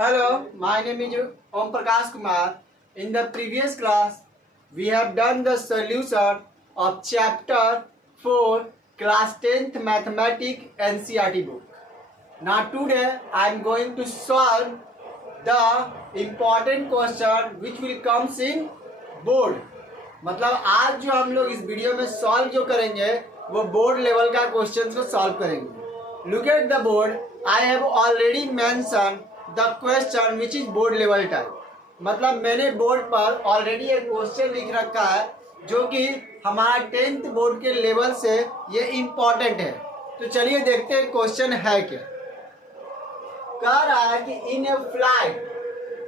Hello, my name is Om Prakash Kumar. In the previous class, we have done the solution of chapter 4, class 10th mathematics NCERT book. Now today I am going to solve the important question which will comes in board. मतलब आज जो हम लोग इस video में solve जो करेंगे वो बोर्ड लेवल का क्वेश्चन को सॉल्व करेंगे. Look at the board. I have already mention the question which is board level type. मतलब मैंने बोर्ड पर ऑलरेडी एक क्वेश्चन लिख रखा है जो कि हमारा 10th बोर्ड के लेवल से ये इम्पॉर्टेंट है. तो चलिए देखते हैं क्वेश्चन है क्या. कह रहा है कि इन ए फ्लाइट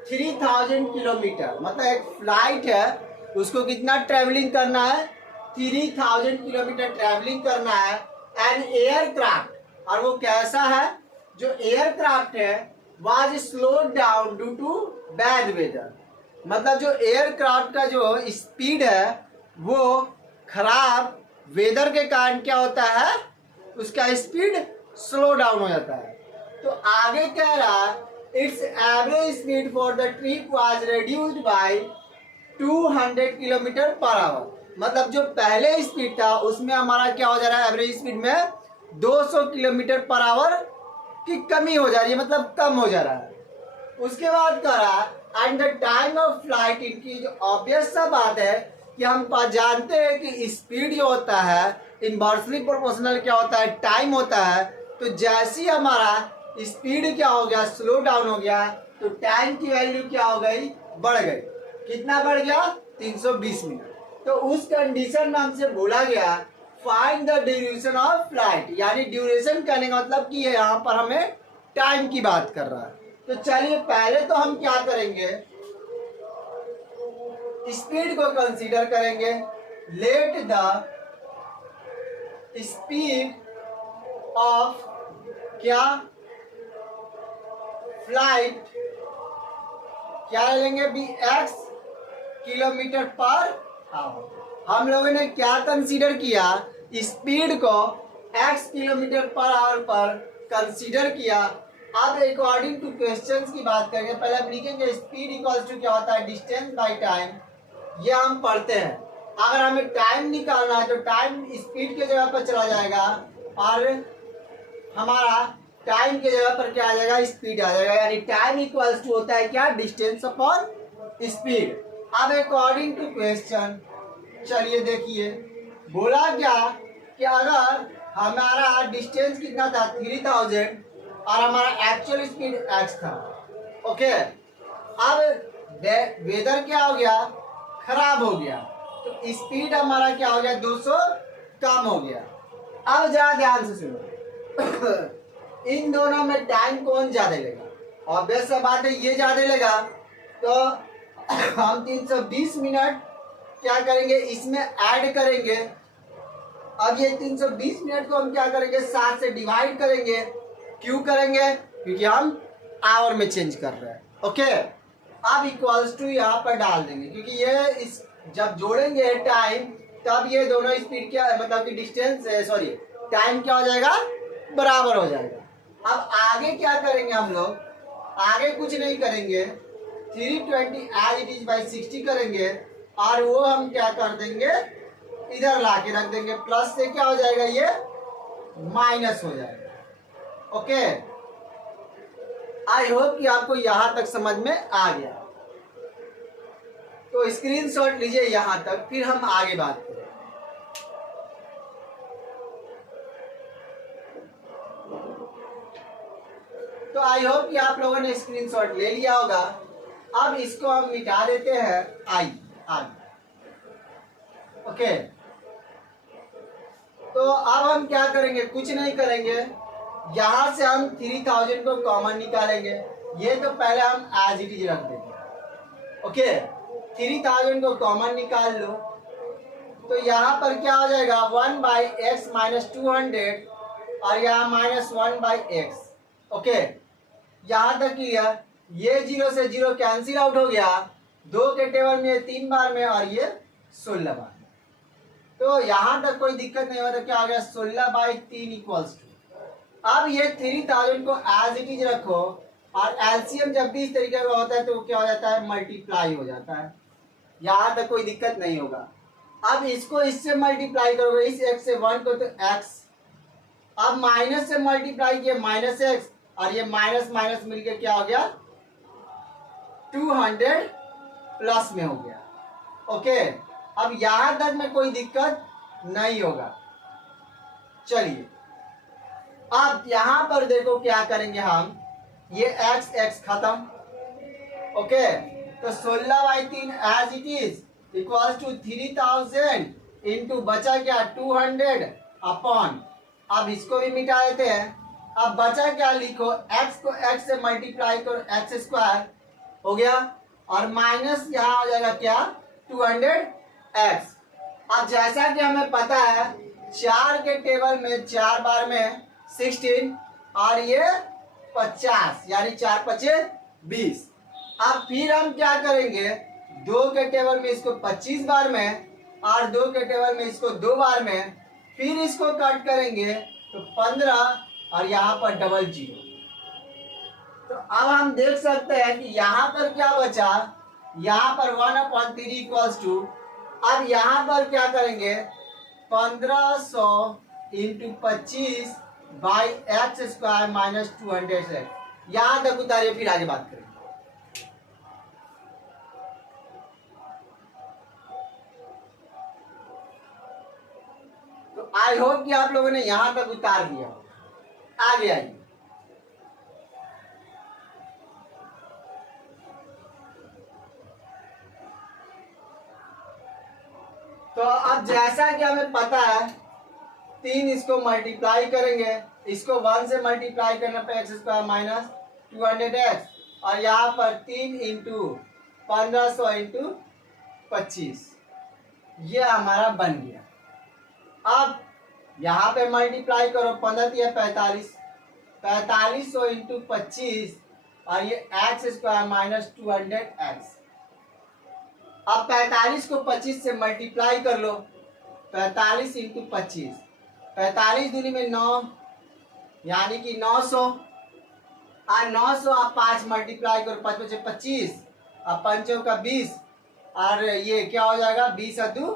3000 किलोमीटर, मतलब एक फ्लाइट है उसको कितना ट्रैवलिंग करना है, 3000 किलोमीटर ट्रैवलिंग करना है. एन एयरक्राफ्ट, और वो कैसा है, जो एयरक्राफ्ट है was slowed down due to bad weather. मतलब जो एयरक्राफ्ट का जो स्पीड है वो खराब वेदर के कारण क्या होता है, उसका स्पीड स्लो डाउन हो जाता है. तो आगे कह रहा है it's average speed for the trip was reduced by 200 kilometre per hour. मतलब जो पहले स्पीड था उसमें हमारा क्या हो जा रहा है, एवरेज स्पीड में 200 किलोमीटर पर आवर की कमी हो जा रही है, मतलब कम हो जा रहा है. उसके बाद कह रहा है and the time of flight increase. Obvious सा बात है कि हम जानते हैं कि स्पीड जो होता है इनवर्सली प्रोपोर्शनल क्या होता है, टाइम होता है. तो जैसे ही हमारा स्पीड क्या हो गया, स्लो डाउन हो गया, तो टाइम की वैल्यू क्या हो गई, बढ़ गई. कितना बढ़ गया, 320 मिनट. तो उस कंडीशन में हमसे बोला गया find the duration of flight. यानी ड्यूरेशन कहने का मतलब कि यहाँ पर हमें टाइम की बात कर रहा है. तो चलिए पहले तो हम क्या करेंगे, स्पीड को कंसीडर करेंगे. लेट द स्पीड ऑफ क्या, फ्लाइट क्या लेंगे भी, x किलोमीटर पर आवर. हम लोगों ने क्या कंसीडर किया, स्पीड को x किलोमीटर पर आवर पर कंसीडर किया. अब अकॉर्डिंग टू क्वेश्चंस की बात करेंगे. पहले हम लिखेंगे स्पीड इक्वल्स टू क्या होता है, डिस्टेंस बाय टाइम. ये हम पढ़ते हैं. अगर हमें टाइम निकालना है तो टाइम स्पीड के जगह पर चला जाएगा और हमारा टाइम के जगह पर क्या आ जाएगा, स्पीड आ जाएगा. यानी टाइम इक्वल्स टू होता है क्या, डिस्टेंस अपॉन स्पीड. अब अकॉर्डिंग टू क्वेश्चन चलिए देखिए बोला क्या कि अगर हमारा डिस्टेंस कितना था 3000 और हमारा एक्चुअल स्पीड x था. ओके, अब वेदर क्या हो गया, खराब हो गया, तो स्पीड हमारा क्या हो गया, 200 कम हो गया. अब जरा ध्यान से सुनो इन दोनों में टाइम कौन ज्यादा लेगा. ऑब्वियस सा बात है ये ज्यादा लेगा. तो हम 320 मिनट क्या करेंगे, इसमें ऐड करेंगे. अब ये 320 मिनट को हम क्या करेंगे, 7 से डिवाइड करेंगे. क्यों करेंगे, क्योंकि हम आवर में चेंज कर रहे हैं. ओके, अब इक्वल्स टू यहाँ पर डाल देंगे क्योंकि ये इस जब जोड़ेंगे टाइम तब ये दोनों स्पीड क्या, मतलब कि डिस्टेंस सॉरी टाइम क्या हो जाएगा, बराबर हो जाएगा. अब आगे क्या करेंगे हम लोग, आगे कुछ नहीं करेंगे, 320 एज इट इज बाई 60 करेंगे और वो हम क्या कर देंगे, इधर ला के रख देंगे. प्लस से क्या हो जाएगा, ये माइनस हो जाएगा. ओके, आई होप कि आपको यहां तक समझ में आ गया. तो स्क्रीनशॉट लीजिए यहां तक, फिर हम आगे बात करें. तो आई होप कि आप लोगों ने स्क्रीनशॉट ले लिया होगा. अब इसको हम मिटा देते हैं आगे. ओके, तो अब हम क्या करेंगे, कुछ नहीं करेंगे. यहां से हम 3000 को कॉमन निकालेंगे. ये तो पहले हम एज इट इज रख देंगे. ओके, 3000 को कॉमन निकाल लो तो यहाँ पर क्या हो जाएगा, 1 बाई एक्स माइनस 200 और यहाँ माइनस 1 बाई एक्स. ओके, यहाँ तक क्लियर. ये 0 से 0 कैंसिल आउट हो गया. 2 के टेबल में 3 बार में और ये 16 बार में. तो यहाँ तक कोई दिक्कत नहीं होता. क्या आ गया, 16 बाई 3 इक्वल्स टू. अब ये 3000 को एज इट इज रखो और एलसीएम जब भी इस तरीके का होता है तो क्या हो जाता है, मल्टीप्लाई हो जाता है। यहाँ तक कोई दिक्कत नहीं होगा। अब इसको इससे मल्टीप्लाई करोगे, इस x से 1 को, तो x, अब माइनस से मल्टीप्लाई किया माइनस एक्स, और ये माइनस माइनस मिलके क्या हो गया, 200 प्लस में हो गया। ओके, अब यहां तक में कोई दिक्कत नहीं होगा। चलिए अब यहां पर देखो क्या करेंगे हम, ये x x खत्म। ओके, तो 16/3 as it is equals to 3000 into बचा क्या 200 अपॉन, अब इसको भी मिटा देते हैं। अब बचा क्या, लिखो x को x से मल्टीप्लाई करो, x स्क्वायर हो गया, और माइनस यहाँ हो जाएगा क्या 200x। अब जैसा कि हमें पता है 4 के टेबल में 4 बार में 16 और ये 50, यानी 4 पचे 20। अब फिर हम क्या करेंगे, 2 के टेबल में इसको 25 बार में और 2 के टेबल में इसको 2 बार में, फिर इसको कट करेंगे तो 15 और यहाँ पर डबल जीरो। तो अब हम देख सकते हैं कि यहाँ पर क्या बचा, यहाँ पर 1/3 इक्वल्स टू, अब यहाँ पर क्या करेंगे 1500 into 25 by x square minus 200। यहाँ तक उतारिए, फिर आगे बात करेंगे। तो आई होप कि आप लोगों ने यहां तक उतार दिया। आगे आइए, तो अब जैसा कि हमें पता है 3 इसको मल्टीप्लाई करेंगे, इसको 1 से मल्टीप्लाई करने पर एक्स स्क्वायर माइनस 200x, और यहाँ पर 3 इंटू 1500 इंटू 25, ये हमारा बन गया। अब यहाँ पे मल्टीप्लाई करो, 15 45, 4500 इंटू 25 और ये एक्स स्क्वायर माइनस 200x। अब 45 को 25 से मल्टीप्लाई कर लो, 45 इंटू 25, 45 दूनी में 9 यानी कि 900, और 900 आप 5 मल्टीप्लाई करो, 5 बचे 25, अब 5 का 20, और ये क्या हो जाएगा 20 अदू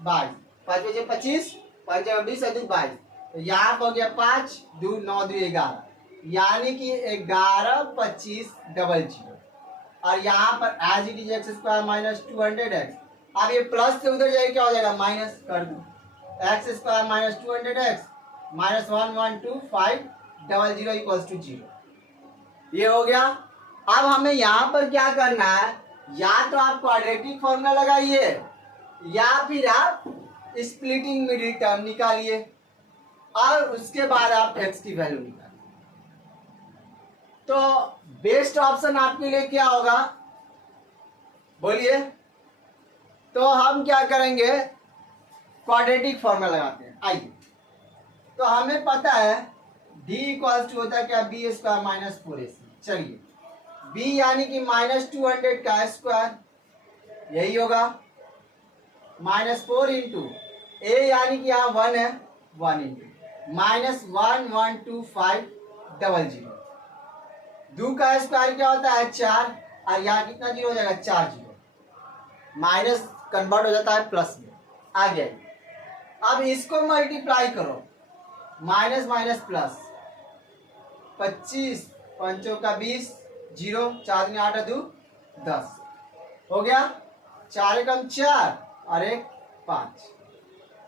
22, 5 बचे 25, 5 का 20 अदू 22, तो यहाँ पर हो गया 5 2 9 2 11, यानी कि 11 25 डबल जीरो, और यहाँ पर as it is x square minus 200x। अब ये प्लस से उधर जाएगा क्या हो जाएगा, माइनस कर दो, x square minus 200x minus 1125 double zero equals to 0। ये हो गया। अब हमें यहाँ पर क्या करना है, या तो आप क्वाड्रेटिक फॉर्मूला लगाइए या फिर आप स्प्लिटिंग मिडिल टर्म निकालिए, और उसके बाद आप x की वैल्यू निकालिए। तो बेस्ट ऑप्शन आपके लिए क्या होगा, बोलिए। तो हम क्या करेंगे, क्वाड्रेटिक फॉर्मूला लगाते हैं। आइए, तो हमें पता है d इक्वल्स टू होता है क्या, बी स्क्वायर माइनस 4ac। चलिए b यानी कि माइनस 200 का स्क्वायर, यही होगा, माइनस 4 इंटू a यानी कि यहाँ 1 है, 1 इंटू माइनस 1125 डबल जीरो। 2 का स्क्वायर क्या होता है 4, और यहाँ कितना जीरो हो जाएगा 4 जीरो, माइनस कन्वर्ट हो जाता है प्लस में। आ गया। अब इसको मल्टीप्लाई करो, माइनस माइनस प्लस, 25 5 का 20 जीरो, 4 में 8 दू 10 हो गया, 4 कम 4 और 1 5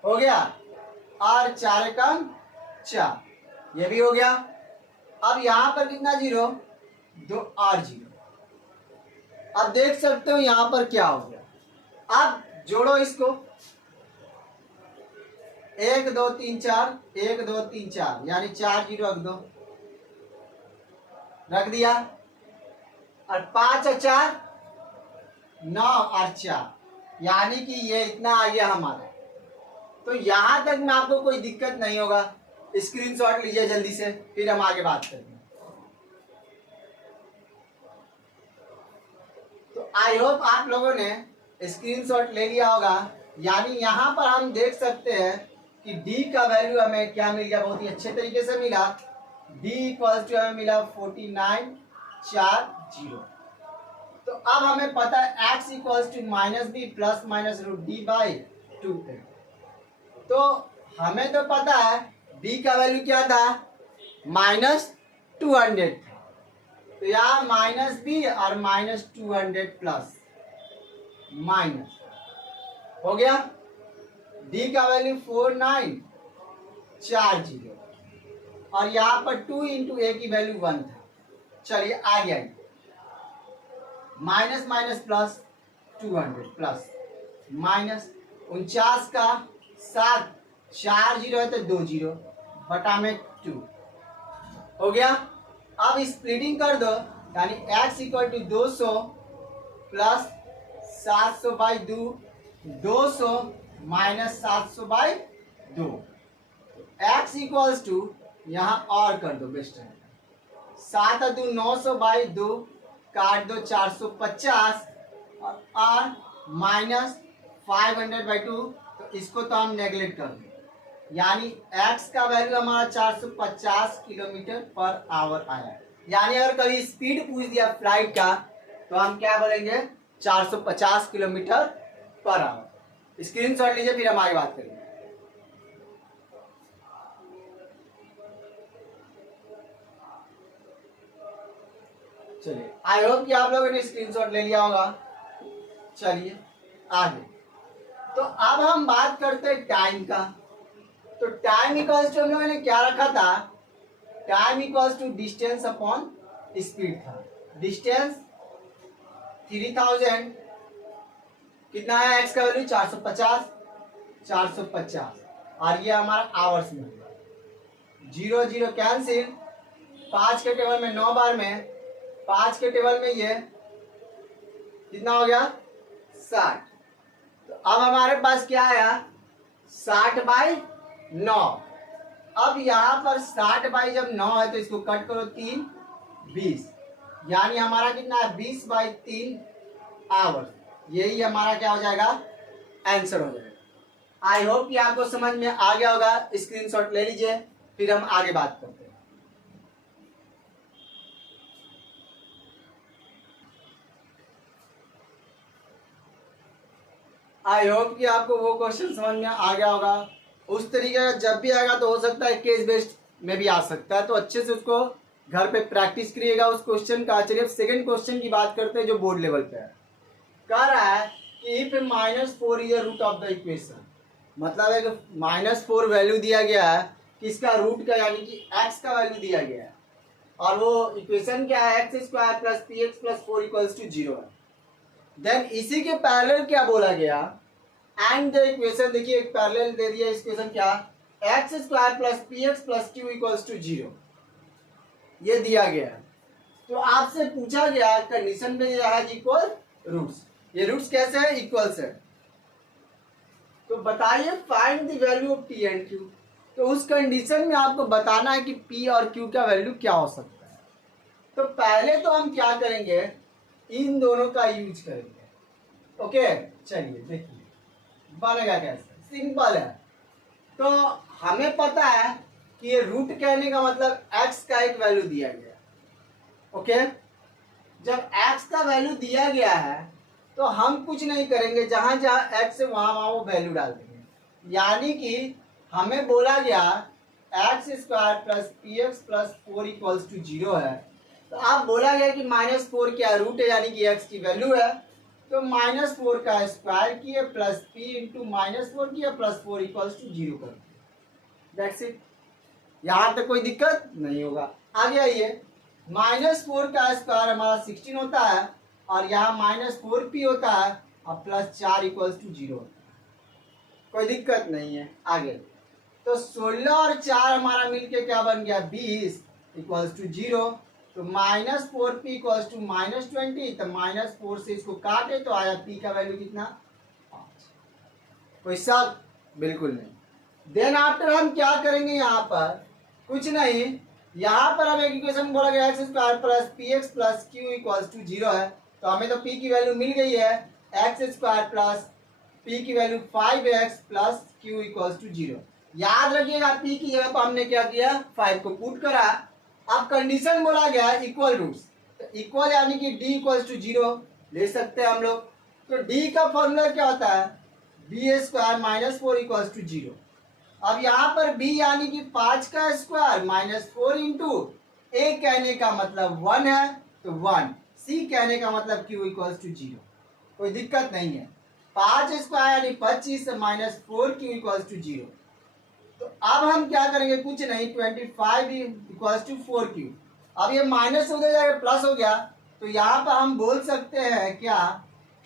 हो गया, और 4 कम 4, ये भी हो गया। अब यहाँ पर कितना जीरो, 2 और जीरो। अब देख सकते हो यहाँ पर क्या हो गया। अब जोड़ो इसको, 1 2 3 4, 1 2 3 4, यानी 4 जीरो रख दिया, और 5 और 4 9 और 4, यानी कि ये इतना आ गया हमारा। तो यहां तक में आपको कोई दिक्कत नहीं होगा। स्क्रीनशॉट लीजिए जल्दी से, फिर हम आगे बात करेंगे। तो आई होप आप लोगों ने स्क्रीनशॉट ले लिया होगा। यानी यहाँ पर हम देख सकते हैं कि d का वैल्यू हमें क्या मिल गया, बहुत ही अच्छे तरीके से मिला। d इक्वल्स टू हमें मिला 49 4 0। तो अब हमें पता है x equals to minus b plus minus root d by 2a। तो हमें तो पता है b का वैल्यू क्या था, -200 था। तो यहाँ माइनस बी और -200 प्लस माइनस हो गया। d का वैल्यू 4940 और यहाँ पर 2 इंटू ए की वैल्यू 1 था। चलिए आगे आइए, minus minus plus 200 plus minus 49 का 7 4 जीरो है तो 2 जीरो बटा में 2 हो गया। अब स्प्लिटिंग कर दो, यानी x equal to 200 plus 700 by 200 minus 700 by 2। x equals to यहाँ और कर दो बेस्ट है, 7 2 900 बाई 2 काट दो 450 और माइनस 500 बाई 2। तो इसको तो हम नेगलेक्ट कर दें, यानी x का वैल्यू हमारा 450 किलोमीटर पर आवर आया। यानी अगर कभी स्पीड पूछ दिया फ्लाइट का तो हम क्या बोलेंगे, 450 किलोमीटर पर आवर। स्क्रीनशॉट लीजिए, फिर हम आगे बात करेंगे। चलिए, आई होप कि आप लोगों ने स्क्रीनशॉट ले लिया होगा। चलिए आगे, तो अब हम बात करते हैं टाइम का। तो टाइम इक्वल्स टू हम लोगों ने क्या रखा था, time equals to distance upon speed था। डिस्टेंस 3000, कितना है x का वैल्यू 450 और ये हमारा आवर्स में होगा। 0 0 कैंसिल, 5 के टेबल में 9 बार में, 5 के टेबल में ये कितना हो गया 60। तो अब हमारे पास क्या आया 60 बाई 9। अब यहाँ पर 60 बाई जब 9 है तो इसको कट करो 3 20, यानी हमारा कितना है 20 बाई 3 आवर्स। यही हमारा क्या हो जाएगा, आंसर हो जाएगा। आई होप कि आपको समझ में आ गया होगा। स्क्रीनशॉट ले लीजिए, फिर हम आगे बात करते हैं। आई होप कि आपको वो क्वेश्चन समझ में आ गया होगा। उस तरीके का जब भी आएगा तो हो सकता है केस बेस्ड में भी आ सकता है, तो अच्छे से उसको घर पे प्रैक्टिस करिएगा उस क्वेश्चन का। चलिए सेकंड क्वेश्चन की बात करते हैं जो बोर्ड लेवल पे है। कह रहा है कि if -4 is the root of the equation, मतलब है -4 वैल्यू दिया गया है किसका, रूट का, यानी कि x का वैल्यू दिया गया है और वो इक्वेशन क्या है x square plus p x plus 4 equals to 0 है। देन इसी के पैरेलल क्या बोला गया, एंड द इक्वेशन, देखिए एक पैरेलल दे दिया इक्वेशन क्या, x square plus p x plus q equals to 0, ये दिया गया है। तो आपसे पूछा गया कंडीशन में इक्वल रूट्स, ये रूट्स कैसे है, इक्वल्स है। तो बताइए find the value of p and q। तो उस कंडीशन में आपको बताना है कि p और q का वैल्यू क्या हो सकता है। तो पहले तो हम क्या करेंगे, इन दोनों का यूज करेंगे। ओके चलिए देखिए बनेगा कैसे, सिंपल है। तो हमें पता है कि ये रूट कहने का मतलब x का एक वैल्यू दिया गया। ओके, जब x का वैल्यू दिया गया है तो हम कुछ नहीं करेंगे, जहां जहां x है वहां वहां वो वैल्यू डाल देंगे। यानी कि हमें बोला गया x square plus p x plus 4 equals to 0 है। तो आप बोला गया कि -4 क्या रूट है, यानी कि x की वैल्यू है। तो -4 का स्क्वायर किए प्लस p इंटू -4 किया प्लस 4 इक्वल्स टू 0 कर दिया। दैट्स इट, यहाँ तक कोई दिक्कत नहीं होगा। आगे आइए, -4 का स्क्वायर हमारा 16 होता है और यहाँ -4p होता है और प्लस 4 इक्वल्स टू 0 होता है, कोई दिक्कत नहीं है। आगे तो 16 और 4 हमारा मिलके क्या बन गया 20 इक्वल्स टू 0। तो -4p इक्वल्स टू -20, तो -4 से इसको काटे तो आया p का वैल्यू कितना 5। कोई शक, बिल्कुल नहीं। देन आफ्टर हम क्या करेंगे, यहाँ पर कुछ नहीं, यहाँ पर हमें इक्वेशन बोला गया x square plus p x plus q equals to 0 है। तो हमें तो p की वैल्यू मिल गई है, x स्क्वायर प्लस p की value 5x plus q equals to 0। याद रखिएगा p की जगह पर हमने क्या किया 5 को पुट करा। अब कंडीशन बोला गया इक्वल रूट्स, तो इक्वल यानी कि डी इक्वल्स टू 0 ले सकते हैं हम लोग। तो डी का फॉर्मूला क्या होता है, b square minus 4 equals to 0। अब यहाँ पर b यानी कि 5 का स्क्वायर माइनस 4 इंटू ए कहने का मतलब 1 है तो 1, c कहने का मतलब q इक्वल्स टू 0। कोई दिक्कत नहीं है। 5 स्क्वायर यानी 25 माइनस 4q इक्वल्स टू 0। तो अब हम क्या करेंगे, कुछ नहीं, 25 इक्वल्स टू 4q। अब ये माइनस उधर जाएगा प्लस हो गया, तो यहाँ पर हम बोल सकते हैं क्या,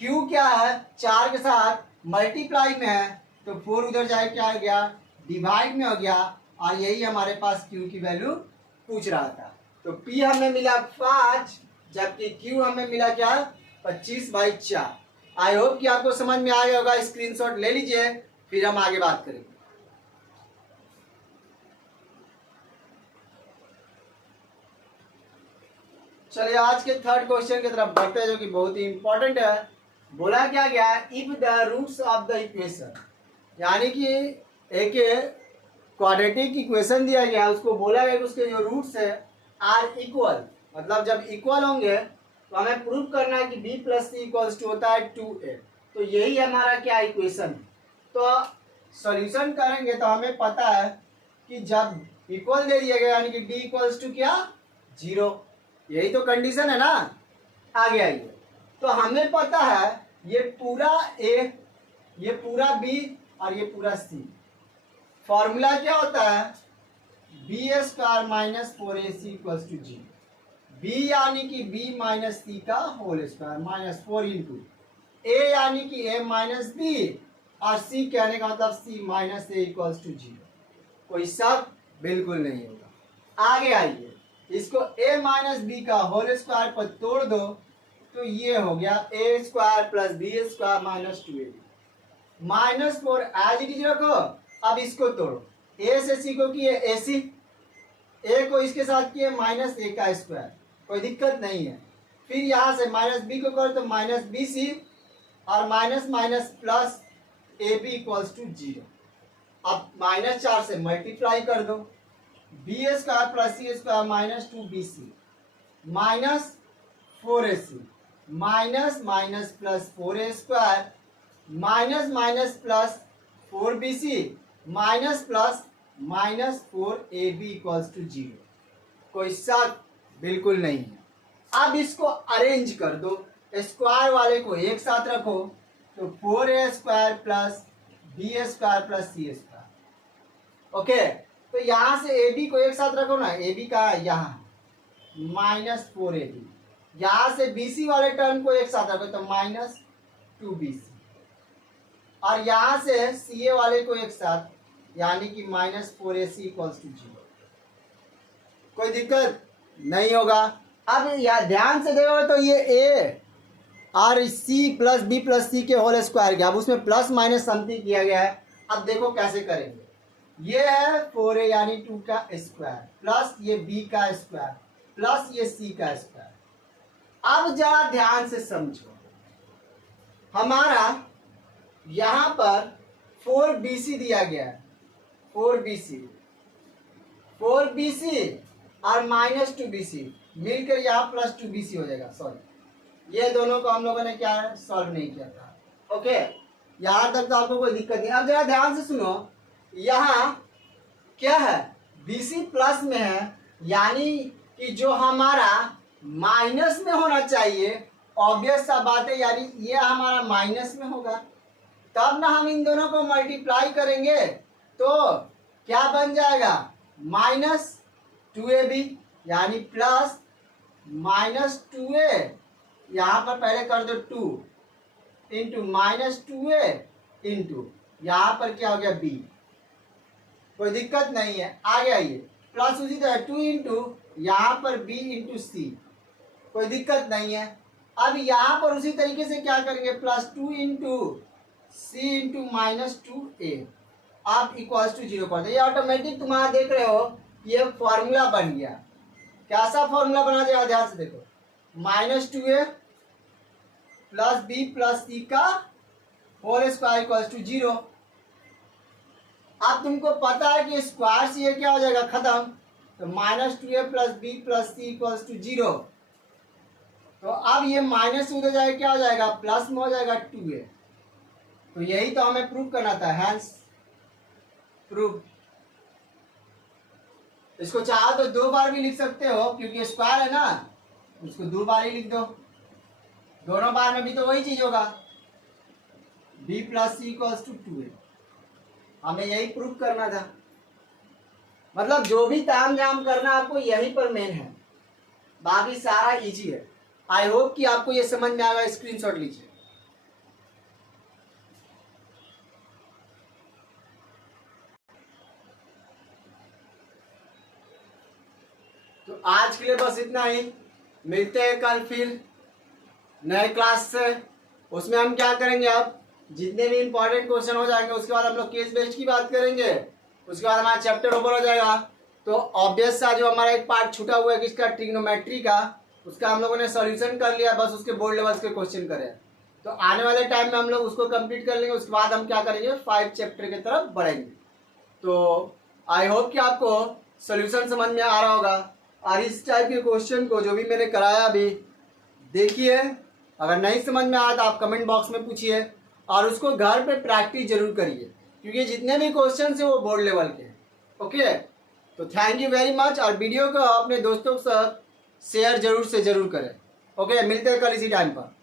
q क्या है 4 के साथ मल्टीप्लाई में है, तो 4 उधर जाए क्या हो गया, डिवाइड में हो गया, और यही हमारे पास q की वैल्यू पूछ रहा था। तो p हमें मिला 5, जबकि q हमें मिला क्या, 25/4। आई होप कि आपको समझ में आ गया होगा। स्क्रीनशॉट ले लीजिए, फिर हम आगे बात करेंगे। चलिए आज के थर्ड क्वेश्चन की तरफ बढ़ते हैं, जो कि बहुत ही इंपॉर्टेंट है। बोला क्या गया, if the roots of the equation, यानी कि एक क्वाड्रेटिक इक्वेशन दिया गया, उसको बोला गया कि उसके जो रूट्स है आर इक्वल, मतलब जब इक्वल होंगे तो हमें प्रूव करना है कि b plus c equals to होता है 2a। तो यही हमारा क्या इक्वेशन है। तो सॉल्यूशन करेंगे तो हमें पता है कि जब इक्वल दे दिया गया यानी कि d इक्वल्स टू क्या, 0, यही तो कंडीशन है ना। आगे आइए, तो हमें पता है ये पूरा a, ये पूरा b और ये पूरा c। फॉर्मूला क्या होता है, b square minus 4ac equals to 0। b यानी कि b माइनस सी का whole square minus 4 into a यानी कि a माइनस बी और c कहने का मतलब c minus a equals to 0। कोई शक बिल्कुल नहीं होगा। आगे आइए, इसको a माइनस बी का होल स्क्वायर पर तोड़ दो, तो ये हो गया a square plus B square minus 2ab minus 4 as it is रखो। अब इसको तोड़ो, a से c को किए ac, a को इसके साथ किए माइनस a का स्क्वायर, कोई दिक्कत नहीं है। फिर यहाँ से माइनस b को करो तो माइनस बी सी और minus minus plus a b equals to 0। अब माइनस 4 से मल्टीप्लाई कर दो, b square plus C square minus 2bc minus 4ac minus minus plus 4a square minus minus plus 4bc minus plus minus 4ab equals to 0। कोई शक बिल्कुल नहीं है। अब इसको अरेंज कर दो, स्क्वायर वाले को एक साथ रखो, तो 4a square plus B square plus सी स्क्वायर। ओके, तो यहां से ए बी को एक साथ रखो ना, ए बी का यहाँ माइनस 4ab, यहां से बी सी वाले टर्म को एक साथ रखो तो माइनस 2bc, और यहां से सी ए वाले को एक साथ यानी कि माइनस 4ac इक्वल्स टू 0। कोई दिक्कत नहीं होगा। अब यार ध्यान से देखो तो ये a और c प्लस बी प्लस सी के होल स्क्वायर किया, अब उसमें प्लस माइनस समथिंग किया गया है। अब देखो कैसे करेंगे, ये है 4a यानी 2 का स्क्वायर प्लस ये b का स्क्वायर प्लस ये c का स्क्वायर। अब जरा ध्यान से समझो, हमारा यहां पर 4bc दिया गया है, 4bc और माइनस 2bc मिलकर यहाँ प्लस 2bc हो जाएगा। सॉरी, ये दोनों को हम लोगों ने क्या सॉल्व नहीं किया था। ओके, यहाँ तक तो आपको कोई दिक्कत नहीं। अब जरा ध्यान से सुनो, यहाँ क्या है, bc प्लस में है, यानी कि जो हमारा माइनस में होना चाहिए, ऑब्वियस सा बात है, यानी ये हमारा माइनस में होगा, तब ना हम इन दोनों को मल्टीप्लाई करेंगे तो क्या बन जाएगा, माइनस 2ab यानी प्लस माइनस 2a, यहाँ पर पहले कर दो 2 इंटू माइनस 2a इंटू यहाँ पर क्या हो गया b। कोई दिक्कत नहीं है। आगे आइए, प्लस उसी तरह 2 इंटू यहाँ पर b इंटू सी, कोई दिक्कत नहीं है। अब यहाँ पर उसी तरीके से क्या करेंगे, प्लस 2 इंटू सी इंटू माइनस 2a, आप इक्वल्स टू 0 कर दो। ये ऑटोमेटिक तुम्हारा देख रहे हो ये फॉर्मूला बन गया। कैसा फॉर्मूला बना जाएगा, ध्यान से देखो, minus 2a plus B plus C का होल स्क्वायर इक्वल्स टू 0। अब तुमको पता है कि स्क्वायर से ये क्या हो जाएगा, खत्म, तो minus 2a plus B plus c equals to 0। तो अब ये माइनस हो जाएगा, क्या हो जाएगा, प्लस में हो जाएगा 2a। तो यही तो हमें प्रूव करना था, हैंस प्रूव। इसको चाहो तो 2 बार भी लिख सकते हो क्योंकि स्क्वायर है ना, उसको 2 बार ही लिख दो, दोनों बार में भी तो वही चीज होगा, b plus c equals to 2a। हमें यही प्रूव करना था। मतलब जो भी ताम झाम करना आपको यहीं पर मेन है, बाकी सारा इजी है। आई होप कि आपको ये समझ में आएगा। स्क्रीनशॉट लीजिए। तो आज के लिए बस इतना ही, मिलते हैं कल फिर नए क्लास से। उसमें हम क्या करेंगे, अब जितने भी इंपॉर्टेंट क्वेश्चन हो जाएंगे उसके बाद हम लोग केस बेस्ड की बात करेंगे, उसके बाद हमारा चैप्टर ओवर हो जाएगा। तो ऑब्वियस सा जो हमारा एक पार्ट छूटा हुआ है किसका, ट्रिग्नोमेट्री का, उसका हम लोगों ने सॉल्यूशन कर लिया, बस उसके बोर्ड लेवल्स के क्वेश्चन करे। तो आने वाले टाइम में हम लोग उसको कंप्लीट कर लेंगे, उसके बाद हम क्या करेंगे 5 चैप्टर की तरफ बढ़ेंगे। तो आई होप कि आपको सॉल्यूशन समझ में आ रहा होगा। और इस टाइप के क्वेश्चन को जो भी मैंने कराया अभी देखिए, अगर नहीं समझ में आया तो आप कमेंट बॉक्स में पूछिए और उसको घर पे प्रैक्टिस जरूर करिए क्योंकि जितने भी क्वेश्चन है वो बोर्ड लेवल के। ओके, तो थैंक यू वेरी मच। और वीडियो को अपने दोस्तों के साथ शेयर जरूर से जरूर करें। ओके, मिलते हैं कल इसी टाइम पर।